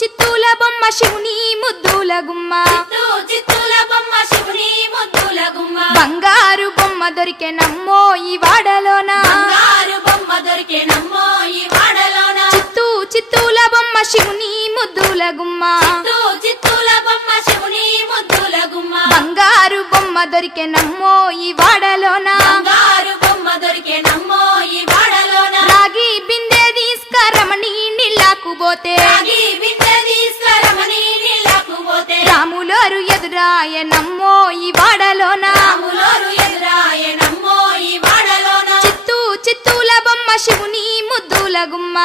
చిత్తూల బొమ్మ శివుని ముద్దుల గుమ్మ చిత్తూల బొమ్మ శివుని ముద్దుల గుమ్మ బంగారు బొమ్మ దొరికెనమ్మో ఈ వాడలోన బంగారు బొమ్మ దొరికెనమ్మో ఈ వాడలోన చిత్తూల బొమ్మ శివుని ముద్దుల గుమ్మ చిత్తూల బొమ్మ శివుని ముద్దుల గుమ్మ బంగారు బొమ్మ దొరికెనమ్మో ఈ వాడలోన బంగారు బొమ్మ దొరికెనమ్మో ఈ వాడలోన రాగి బిందె తీసుకరమణి నీళ్ళకు పోతే రాగి బిందె తీసుకరమని నీళ్ళకు పోతే రాములోరు ఎదురాయనమ్మో ఈ వాడలోన రాములోరు ఎదురాయనమ్మో ఈ వాడలోన చిత్తూల బొమ్మ శివుని ముద్దుల గుమ్మ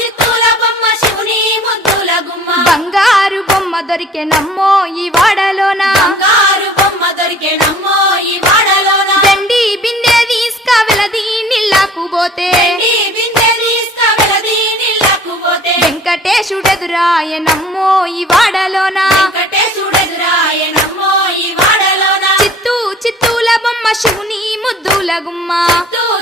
చిత్తూల బొమ్మ శివుని ముద్దుల గుమ్మ బంగారు బొమ్మ దొరికెనమ్మో ఈ వాడలోన బంగారు బొమ్మ దొరికెనమ్మో ఈ వాడలోన దండి బిందె తీసుకవెలది నీళ్ళకు పోతే ఈ బిందె తీసుకవెలది నీళ్ళకు పోతే వెంకటేశుడెదురాయనమ్మో ఈ వాడలోన వెంకటేశుడెదురాయనమ్మో ఈ వాడలోన చిత్తూల బొమ్మ శివుని ముద్దుల గుమ్మ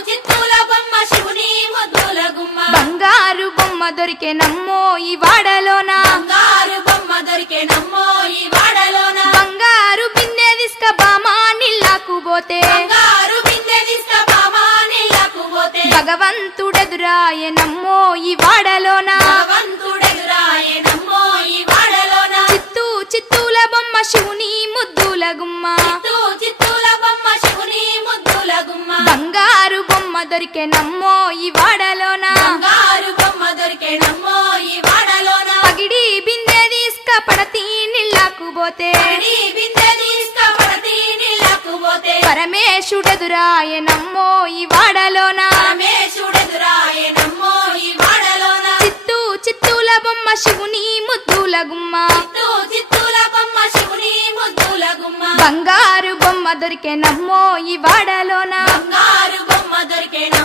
చిత్తూల బొమ్మ శివుని ముద్దుల గుమ్మ బంగారు బొమ్మ దొరికెనమ్మో ఈ వాడలోన బంగారు బొమ్మ దొరికెనమ్మో ఈ వాడలోన బంగారు బిందె తీసుక బామా నీళ్ళకు పోతే బంగారు బిందె తీసుకబామా నీళ్ళకు పోతే భగవంతుడెదురాయనమ్మో ఈ వాడలోన భగవంతుడెదురాయనమ్మో ఈ వాడలోన చిత్తూల బొమ్మ శివుని ముద్దుల గుమ్మ చిత్తూల బొమ్మ శివుని ముద్దుల గుమ్మ బంగారు బొమ్మ దొరికెనమ్మో ఈ వాడలోన బంగారు బొమ్మ దొరికెనమ్మో ఈ వాడలోన పగిడి బిందె తీసుక పడతి నీళ్ళకు పోతే ఈ బిందె తీసుకపడతి నీళ్ళకు పోతే పరమేశుడెదురాయనమ్మో ఈ వాడలోన పరమేశుడెదురాయనమ్మో ఈ వాడలోన చిత్తూల బొమ్మ శివుని ముద్దుల గుమ్మ చిత్తూల బొమ్మ శివుని ముద్దుల గుమ్మ బంగారు బొమ్మ దొరికెనమ్మో ఈ వాడలోన బంగారు బొమ్మ దొరికెనమ్మో